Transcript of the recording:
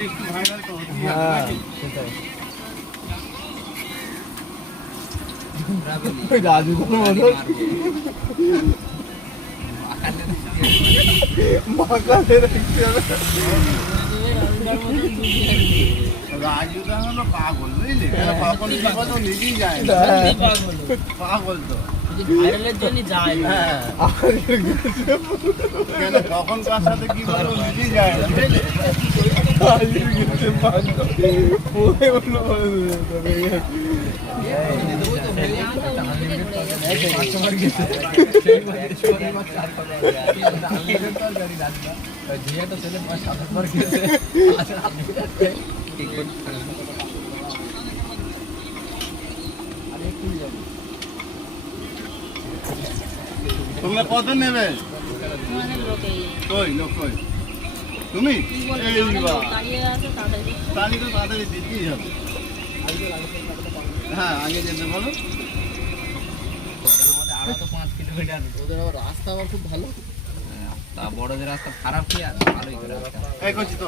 রাজু রাজুদা হলো পাগল বুঝলি, কখন বিপদ নিজেই যায় পাগল তো ভাইরালের জন্য যায় না। কেন কখন কার সাথে কি বলবো নিজেই যায় না বুঝলি। তোমরা কত নেবে? কই লোক কই তুমি? তাহলে তো তাড়াতাড়ি দিতেই হবে। হ্যাঁ আগে যেতে বলো। আরো তো 5 কিলোমিটার। ওদের আবার রাস্তা আবার খুব ভালো। তা বড়দের রাস্তা খারাপ কি আর ভালোই করে রাস্তা। এই করছি তো।